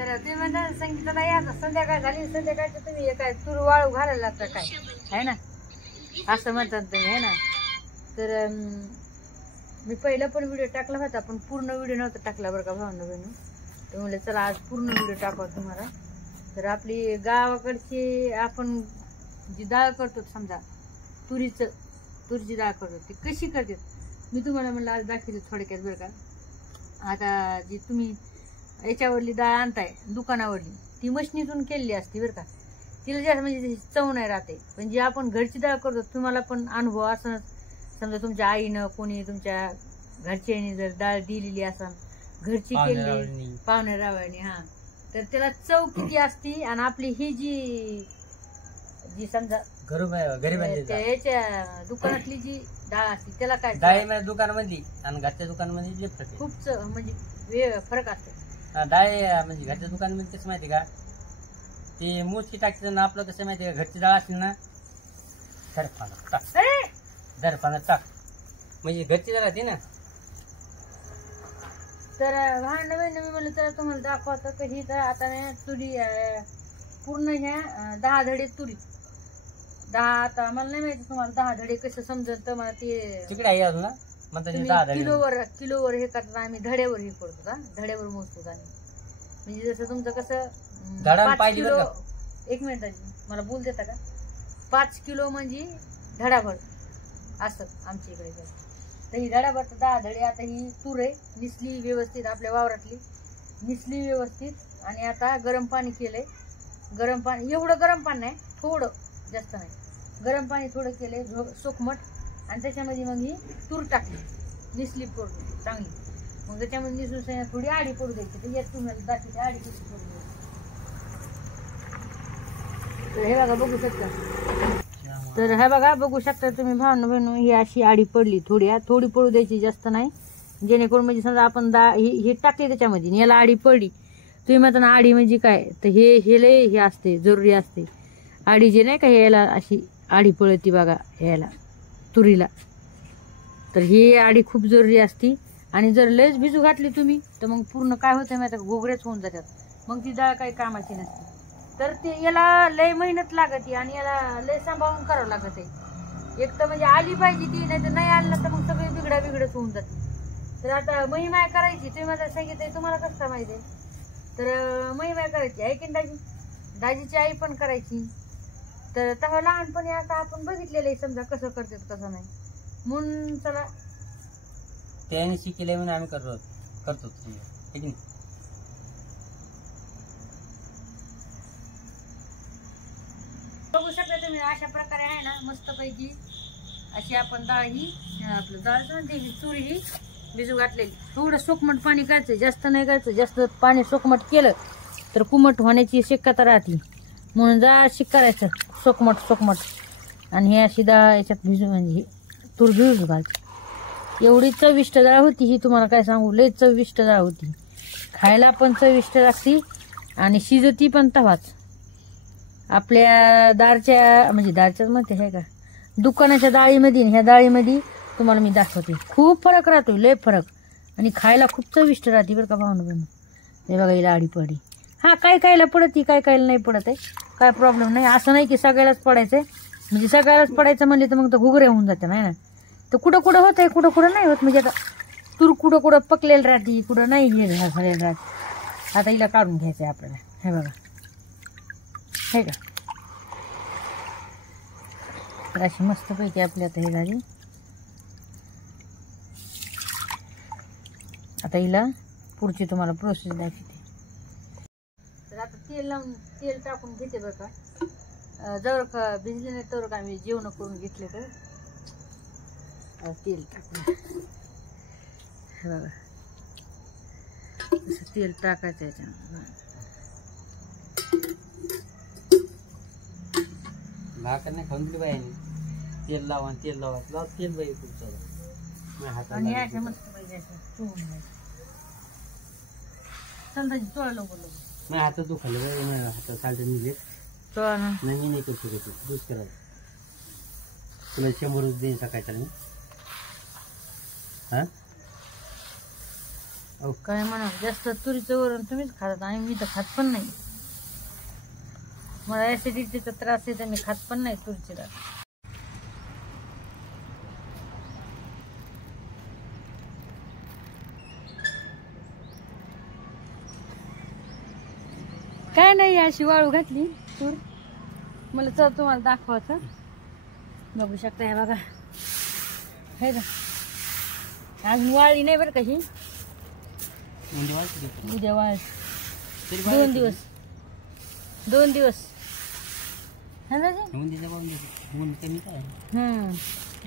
तर तुम्ही म्हणता संगीताला या संध्याकाळ झाली संध्याकाळचं तुम्ही काय तूर वाळू घालायला लागता काय आहे ना असं म्हणतात तुम्ही आहे ना. तर मी पहिला पण व्हिडिओ टाकला होता पण पूर्ण व्हिडिओ नव्हता टाकला बरं का भावना बहिणी. तर म्हणलं चला आज पूर्ण व्हिडिओ टाकावा तुम्हाला. तर आपली गावाकडची आपण जी डाळ करतो समजा तुरीची डाळ करतो ती कशी करते मी तुम्हाला म्हणलं आज दाखवते थोडक्यात बरं का. आता जी तुम्ही याच्यावरली डाळ आणताय दुकानावरली ती मशनीतून केलेली असते बरं का. तिला जास्त म्हणजे चव नाही राहते. पण जी आपण घरची डाळ करतो तुम्हाला पण अनुभव असं समजा तुमच्या आईनं कोणी तुमच्या घरच्यांनी जर डाळ दिलेली असन घरची केलेली पाहुणे रावळणी हा तर त्याला चव किती असती. आणि आपली ही जी समजा याच्या दुकानातली जी डाळ असते त्याला काय डाळी दुकानामधली आणि घरच्या दुकानामध्ये खूप म्हणजे फरक असतो. डाळी म्हणजे घरच्या दुकानामध्ये कसं माहिती का ते मोजकी टाकते ना आपलं कसं माहिती का घरची डाळ असली ना दरपानात टाक म्हणजे घरची डाळ राहते ना. तर नवीन मी म्हणलं तर तुम्हाला दाखवतो की ही तर आता तुरी पूर्ण ह्या 10 धडे तुरी 10 आता मला नाही माहिती तुम्हाला 10 धडे कसं समजत तर मला ते तिकडे आहे अजून किलोवर हे करतात आम्ही धड्यावर हे करतो का धड्यावर मोजतो आम्ही. म्हणजे जसं तुमचं कसं 5 किलो 1 मिनिट मला बोल देता का 5 किलो म्हणजे धडाभर असं आमच्या इकडे. तर ही धडाभर 10 धडे. आता ही तूर आहे निसली व्यवस्थित आपल्या वावरातली निसली व्यवस्थित आणि आता गरम पाणी केलंय. गरम पाणी एवढं गरम पाणी नाही थोडं जास्त नाही गरम पाणी थोडं केलंय सोकमट आणि त्याच्यामध्ये मग ही तूर टाकली निसली पडू चांगली. मग त्याच्यामध्ये निसून थोडी आडी पडू द्यायची. तर यात तुम्हाला दाखवते आडी कशी पडू द्यायची. तर हे बघा बघू शकता. तर हे बघा बघू शकता तुम्ही भावना बहिणू ही अशी आडी पडली थोडी पडू द्यायची जास्त नाही. जेणेकरून म्हणजे समजा आपण हे टाकले त्याच्यामध्ये याला आडी पडली तुम्ही म्हणता आडी म्हणजे काय तर हे लय हे असते जरुरी असते. आडी जे नाही का याला अशी आडी पळती बघा याला तुरीला. तर ही आडी खूप जरुरी असती. आणि जर लयच भिजू घातली तुम्ही तर मग पूर्ण काय होतं माहिती का घोगरेच होऊन जातात. मग ती डाळ काही कामाची नसते. तर ते याला लय मेहनत लागते आणि याला लय सांभाळून करावं लागते. एक तर म्हणजे आली पाहिजे ती नाही तर नाही आलं तर मग सगळे बिघडच होऊन जाते. तर आता महिमा करायची तुम्ही मला सांगितलं तुम्हाला कसं काय माहिती आहे. तर महिमा करायची आहे की दाजीची आई पण करायची. तर तेव्हा लहानपणी आता आपण बघितलेलं आहे समजा कसं करतात कसं नाही म्हणून चला त्याने शिकले म्हणून आम्ही करतो ठीक आहे. बघू शकता तुम्ही अशा प्रकारे आहे ना मस्तपैकी अशी आपण डाळ ही आपलं डाळ चुरी ही भिजू घातलेली. थोडं सोकमट पाणी करायचं जास्त नाही करायचं. जास्त पाणी सोकमट केलं तर कुमट होण्याची शक्यता राहते. म्हणून जा करायचं सोकमट आणि हे अशी डाळ याच्यात भिजू म्हणजे तूर भिजू घालते. एवढी चविष्ट डाळ होती ही तुम्हाला काय सांगू लय चविष्ट डाळ होती. खायला पण चविष्ट लागती आणि शिजती पण तवाच. आपल्या दारच्या म्हणते हे का दुकानाच्या डाळीमध्ये ह्या डाळीमध्ये तुम्हाला मी दाखवते खूप फरक राहतो लय फरक. आणि खायला खूप चविष्ट राहते बरं का भावना बहिणी. हे बघा हिला आडी पडी हा काय कायला पडती काय कायला नाही पडत आहे काय प्रॉब्लेम नाही. असं नाही की सगळ्यालाच पडायचंय म्हणजे सगळ्यालाच पडायचं म्हणले तर मग तर घुगरे होऊन जाते नाही ना. तर कुठं होत आहे कुठं नाही होत. म्हणजे आता तूर कुठं पकलेलं राहते कुठं नाही हे झालेलं राहते. आता हिला काढून घ्यायचंय आपल्याला. हे बघा हे का तर अशी मस्तपैकी आपली आता हे झाली. आता हिला पुढची तुम्हाला प्रोसेस दाखवते. तर आता तेल टाकून घेते बरं का. जवळ भिजले नाही तर आम्ही जेवण करून घेतले तर तेल टाकून हे बघा असं तेल टाकायचं याच्यामध्ये. भाकर नाही खाऊन दिली बाई तेल लावा तेल बाई खूप सारं आणि अशा मस्त पाहिजे समजा चोळा लवकर मी हातात दुखायला हातात चालते निघे चोळा ना नाही नाही करू शकत दूध करायला तुला 100 देईन सकाळच्या मी हा हो. काय म्हणा जास्त तुरीचं वरण तुम्हीच खातात आणि मी तर खात पण नाही. मला ऍसिडिटीचा त्रास आहे तर मी खात पण नाही तुरीची डाळ. काय नाही अशी वाळू घातली तूर. मला चल तुम्हाला दाखवायचं. बघू शकता हे बघा हे का अजून वाळली नाही बरं का ही. उद्या वाळ 2 दिवस 2 दिवस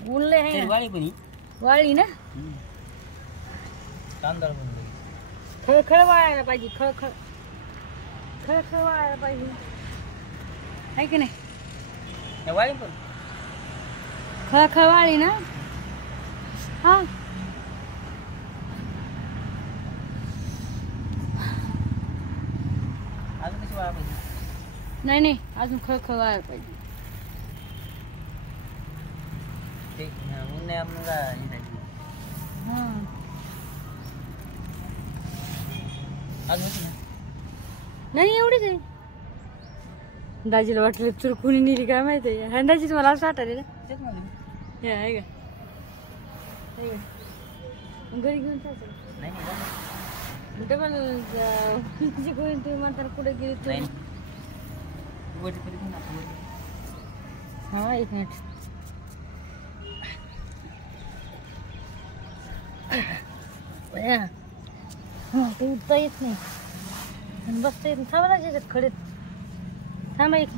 ऊन लय आहे ना. वाळली ना खळखळ वाळायला पाहिजे. खळखळ खळखळ वाळायला पाहिजे आहे की नाही. खळखळ वाळली ना. हा नाही नाही अजून खळखळ वाळायला पाहिजे. नाही एवढीच आहे. दाजीला वाटलं तुर कुणी नेली काय माहिती आहे. हा दाजी तुम्हाला असं वाटायला ना आहे का घरी घेऊन जायचं डबल तिची कोणी तुम्ही म्हणताना कुठे गेली तू. हा 1 मिनिट ते उठता येत नाही आणि बसता येत नाही. थांबा ना त्याच्यात खडेत थांबा एक.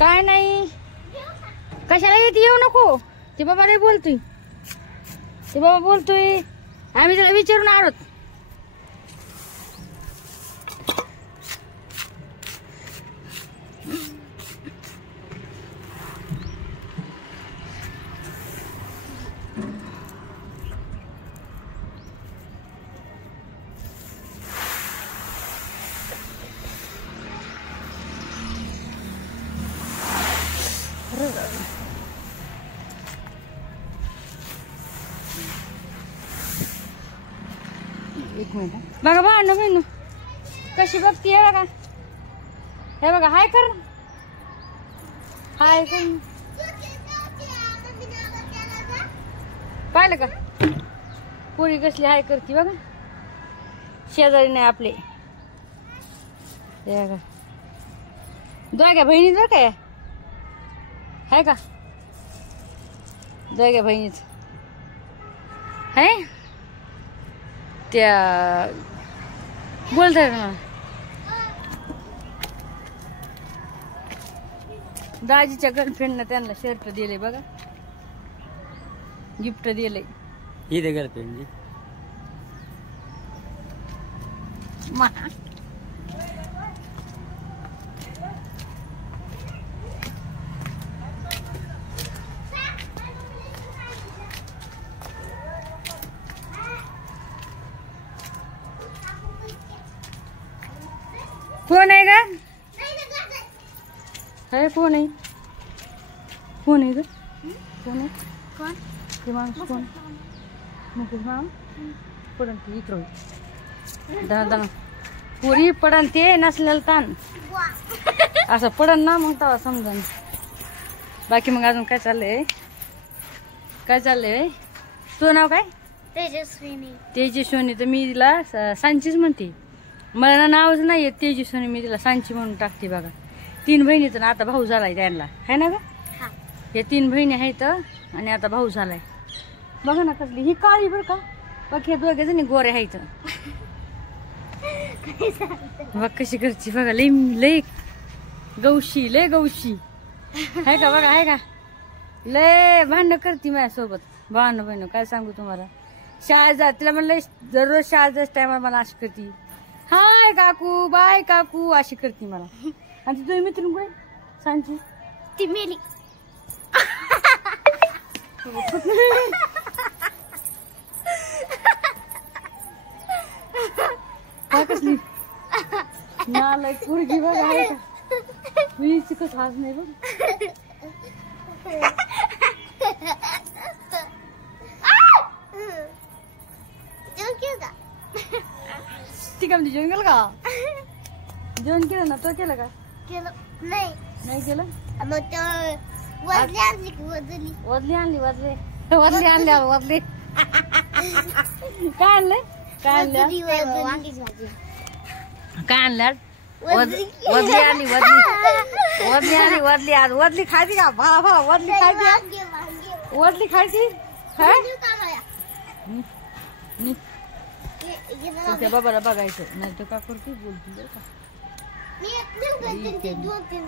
काय नाही कशाला येते येऊ नको. ते बाबा नाही बोलतोय. ते बाबा बोलतोय आम्ही त्याला विचारून आलोत. एक मिनिट बघा भांडण बहिणू कशी बघती आहे बघा. हे बघा हाय कर हाय कर पाहिलं का पुरी कसली हाय करती बघा. शेजारी नाही आपले हे बघा. दोघ्या बहिणीच बरं काय आहे का. दोघ्या बहिणीच आहे त्या बोलतात ना. दाजीच्या गर्लफ्रेंडनं त्यांना शर्ट दिले बघा. गिफ्ट दिले. इथे गर्लफ्रेंड कोण आहे का. है कोण आहे. कोण आहे ग. कोण आहे कोण ते माणूस कोण. मुकेश माम पडन ते इकडं दणा दणा पुरी पडन ते नसलेलं ताण असं पडन ना मग तेव्हा समजा. बाकी मग अजून काय चाललंय काय चाललंय. तुझं नाव काय. तेजस्विनी. तेजस्विनी तर मी तिला सांचीच म्हणते. मला ना नावच नाही येत तेजस्विनी. मी तिला सांची म्हणून टाकते बघा. 3 बहिणीचं ना आता भाऊ झालाय त्यांना है ना ग. हे 3 बहिणी आहेत आणि आता भाऊ झालाय बघा ना. कसली ही काळी बरं का. बघ हे 2 जणी गोरे आहेत बघ कशी करची बघा. लई लई गौशी लय गौशी आहे का बघा आहे का. लय भांडण करते माझ्यासोबत. भांडण बहिण काय सांगू तुम्हाला. शाळेत जा तिला म्हणलं दररोज शाळेत जायच्या टायमाला मला अशी करते. हाय काकू बाय काकू अशी करते मला. आणि तुझी मैत्रीण कुठे सांची. ती मेली. काय कसली नालायक पोरगी बघा आहे का. मी चिकट हाच नाही बघ. का? ती काय म्हणते, जेवण केलं का? जेवण केलं ना, तो केलं का? केलं नाही. नाही केलं. मग तो वजली आणली की वजली. वदली आणली, वदली वदली आणली, वदली. काय आणलंय? काय आणलं? वजली वजली. वांगीची भाजी. काय आणलं? वदली. वदली आणली, वदली. वदली आणली, वदली. आज वदली खायची का? भला भला वदली खायची. वांगे वांगे. वदली खायची. हा? देऊ का मला? नी. ये तर त्या बाबाला बघायचं नाही तर का करते, बोलते बरं का. मी एक देऊ का? दोन तीन